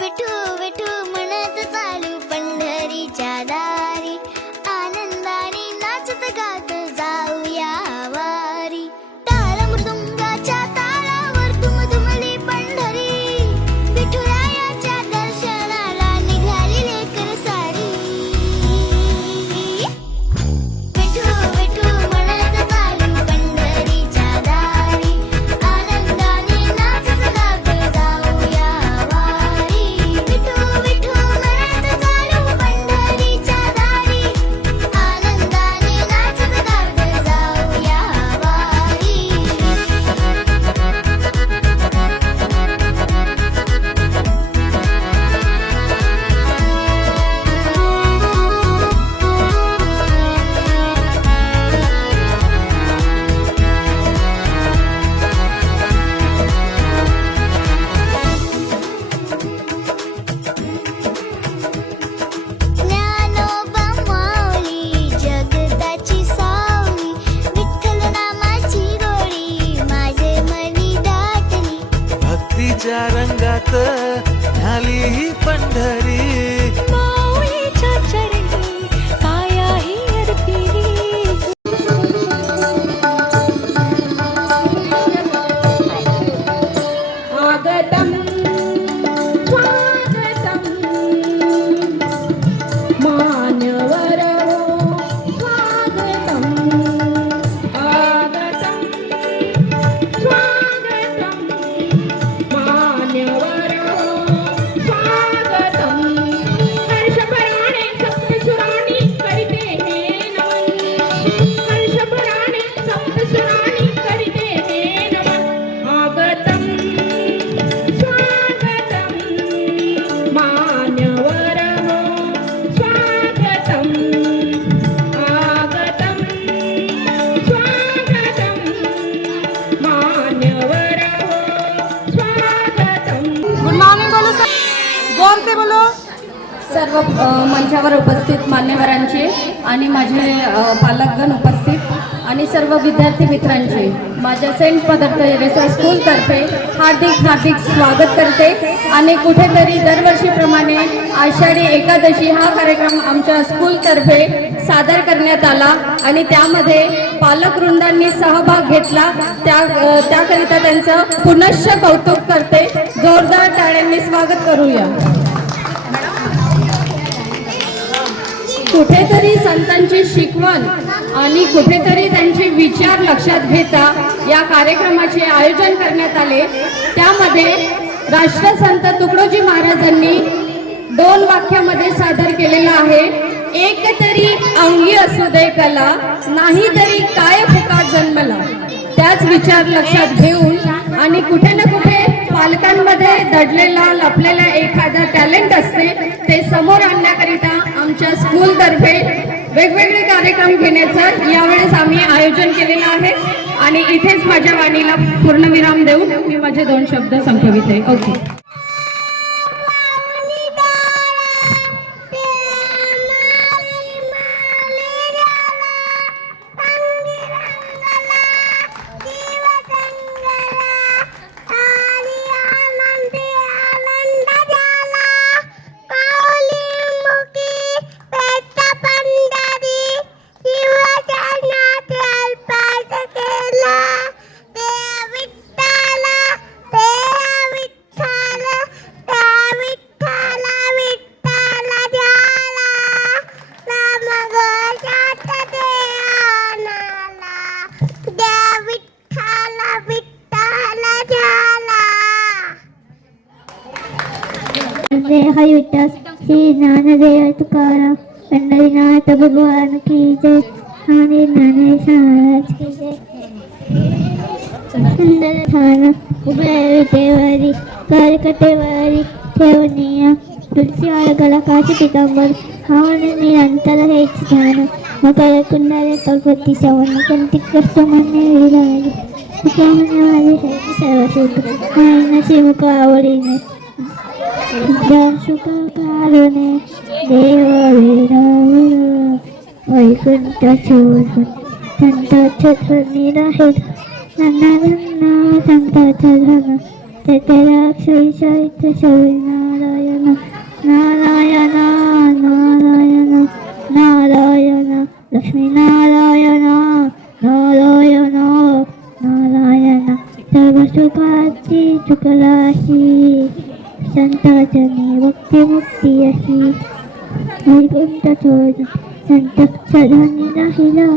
विठू विठू म्हणत चालू पंढरीच्या दारी, आनंदाने नाचत गात जाऊया वारी. टाळ मृदुंगाच्या तालावर दुमदुमली पंढरी, विठुरायाच्या दर्शनाला निघाली लेकर सारी. विठू विठू म्हणत चालू पंढरीच्या दारी, आनंदाने नाचत गात जाऊया वारी. विठू विठू म्हणत चालू पंढरीच्या दारी, आनंदाने नाचत गात जाऊया वारी. ज्ञानोबा माऊली जगताची सावली, विठ्ठल नामाची गोडी माझे मनी दाटली. भक्तीच्या रंगात झाली ही पंढरी, माऊलीच्या चरणी पाया ही अर्पिली. स्वागतम स्वागतम मान्यवर स्वागतम, स्वागतम स्वागतम मान्यवर स्वागतम. हर्षभराणे सप्तसुराणी करीते हे नमन, हर्षभराणे सप्तसुराणी करीते हे नमन. आगतम स्वागतम मान्यवर स्वागतम, आगतम स्वागतम मान्यवर स्वागतम. गुड मॉर्निंग बोलो सर, जोर से बोलो. सर्व मंचावर उपस्थित मान्यवरांचे आणि माझे पालकगण उपस्थित आणि सर्व विद्यार्थी मित्रांचे माझ्या सेंट मदर टेरेसा स्कूलतर्फे हार्दिक हार्दिक स्वागत करते. आणि कुठेतरी दरवर्षीप्रमाणे आषाढी एकादशी हा कार्यक्रम आमच्या स्कूलतर्फे सादर करण्यात आला आणि त्यामध्ये पालकवृंदांनी सहभाग घेतला. त्याकरिता त्यांचं पुनश्च कौतुक करते. जोरदार टाळ्यांनी स्वागत करूया. कुठेतरी संतांची शिकवण आणि कुठेतरी त्यांचे विचार लक्षात घेता या कार्यक्रमाचे आयोजन करण्यात आले. त्यामध्ये राष्ट्रसंत तुकडोजी महाराजांनी 2 वाक्यामध्ये सादर केलेलं आहे, एक तरी अंगी असू दे कला, नाही तरी काय फुका जन्मला. त्याच विचार लक्षात घेऊन आणि कुठे ना कुठे पालकांमध्ये दडलेला लपलेला एखादा टॅलेंट असते ते समोर आणण्याकरिता आमच्या स्कूलतर्फे वेगवेगळे कार्यक्रम घेण्याचं यावेळेस आम्ही आयोजन केलेलं आहे. आणि इथेच माझ्या वाणीला पूर्णविराम देऊन मी माझे 2 शब्द संपविते. ओके. हरि विठ्ठल श्री ज्ञानदेव तुकाराम पंढरीनाथ भगवान की जय. हरी ज्ञानेश महाराज की जय. सुंदर ठाण उभ्या विटेवरी करकटेवरी ठेवणीया, तुळशी गला काशी पितांबर हावण निरंतर हेच ध्यान. मकर कुंडारे कल्पती श्रवण कंटिक मान्य विराज. सुखामने सर्व सुख नशी मुख आवडीने सुख कारणे देव विरावर. वैकुंठ शोधून संतांच्या निराहेत संतांचा धर्म तेथे राक्षसायित नारायण नारायण नारायण नारायण लक्ष्मी नारायण नारायण नारायण सर्व सुखाची सुखराशी संताचनी भक्तिमुक्ती अशी वैकुंठ सोड संत सदानी राहिला.